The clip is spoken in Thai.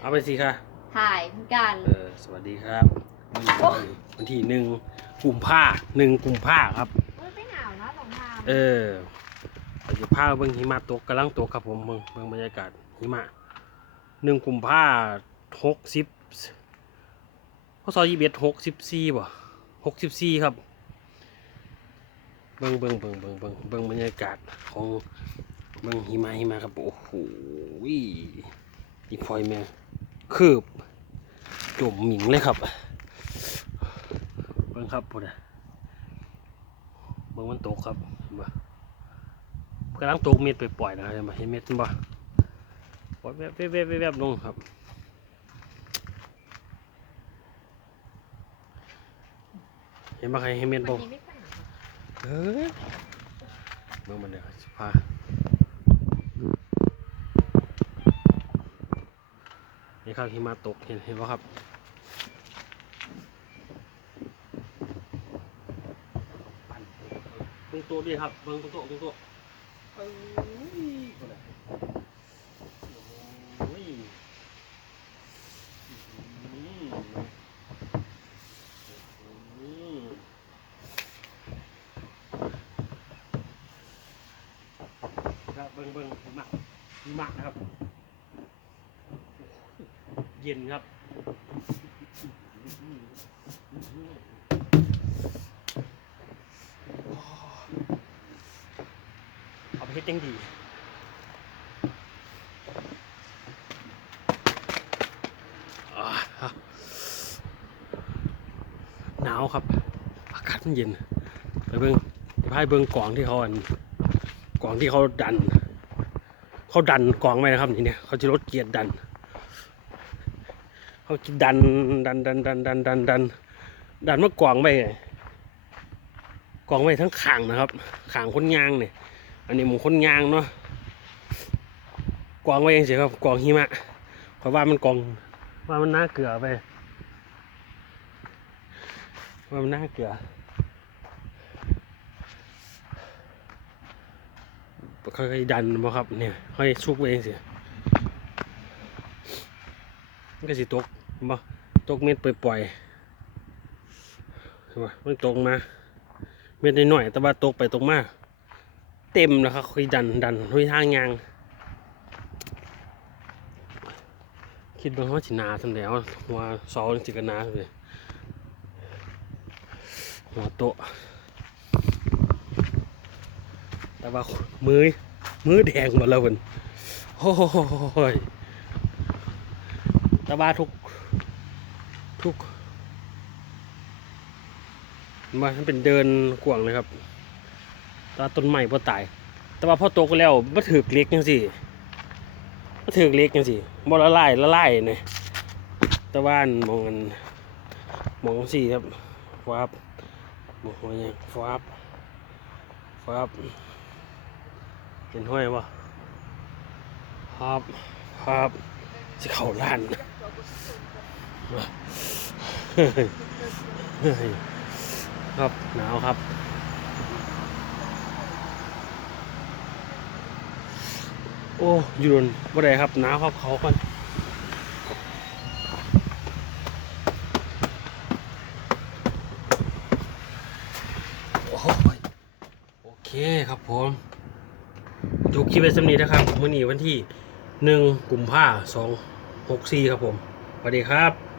เอาไปสิค่ะถ่ายเหมือนกัน เออสวัสดีครับวันนี้วันที่หนึ่งกุมภาหนึ่งกุมภาครับไม่หนาวนะสงครามเออเราจะพาเบิ่งหิมะตกกำลังตกครับผมเบิ่งเบิ่งบรรยากาศหิมะหนึ่งกุมภาหกสิบพศยี่สิบเอ็ดหกสิบสี่บ่หกสิบสี่ครับเบิ่งเบิ่งเบิ่งเบิ่งเบิ่งเบิ่งบรรยากาศของเบิ่งหิมะหิมะครับโอ้โห อีพอยแม่คืบจมหมิงเลยครับเบิ่งครับพูดอะเบิ่งมันตกครับบ่กำลังตกเม็ดไปปล่อยๆนะครับเห็นเห็นเม็ดมันบ่ปล่อยแวบแวบแวบลงครับเห็นบ่ใครเห็นเม็ดบ่เฮ้ยเบิ่งมันเดี๋ยวสิพา นี่ครับหิมะตกเห็นเห็นบ่ครับปั่นเบิ่งตัวดิครับเบิ่งตัวเบิ่งตัวเอ้ยคนละโอ้ยอืมอืมครับเบิ่งเบิ่งหิมะหิมะนะครับ เย็นครับ เอาไปเฮ็ดยังดีอ่าหนาวครับ อากาศมันเย็นไปเบิ้งไปพายเบิ้งกล่องที่เขาอันกล่องที่เขาดัน เขาดันกล่องไว้นะครับนี่เนี่ยเขาจะลดเกียร์ดัน เขาดันดันดันดันดันดันดันดันมากล่องไว้กล่องไว้ทั้งขางนะครับขางคนยางเนี่ย อันนี้หมูคนยางเนาะกองไว้ยังสิครับกองหิมะเพราะว่ามันกองว่ามันน่าเกลือไปว่ามันน่าเกลือค่อยๆดันมาครับเนี่ยค่อยชุกไว้เองเสิ มันก็สิตกบ่ตกเม็ดปล่อยๆเห็นปะมันตกมา เม็ดน้อยๆแต่ว่าตกไปตกมา เต็มแล้วครับคุยดันดันคุยทางยาง คิดว่าเขาสินาสันแล้วหัวเสาจิกนาเลยหัวโตะแต่ว่ามือมือแดงหมดแล้วเพิ่นโอ้ย แต่ว่าทุก ทุกมันเป็นเดินกว่างเลยครับตว่าต้นไม้บ่ตาย แต่ว่าพอโตก็แล้วบ่ถือเล็กจังซี่บ่ถือเล็กจังซี่บ่ละลายละลายเนี่แต่ว่าอันมองอันมองจังซี่ครับฟ้าบมองยังฟ้าบฟ้าบเห็นห้อยบ่ครับครับสิเข้าล้าน ครับหนาวครับ โอ้ยูนบ่ได้ครับหนาวครับเขาก่อนโอเคครับผมจบคลิปไปสำนีนะครับมื่อนี้วันที่หนึ่งกุมภาสอง หกสี่ครับผมสวัสดีครับ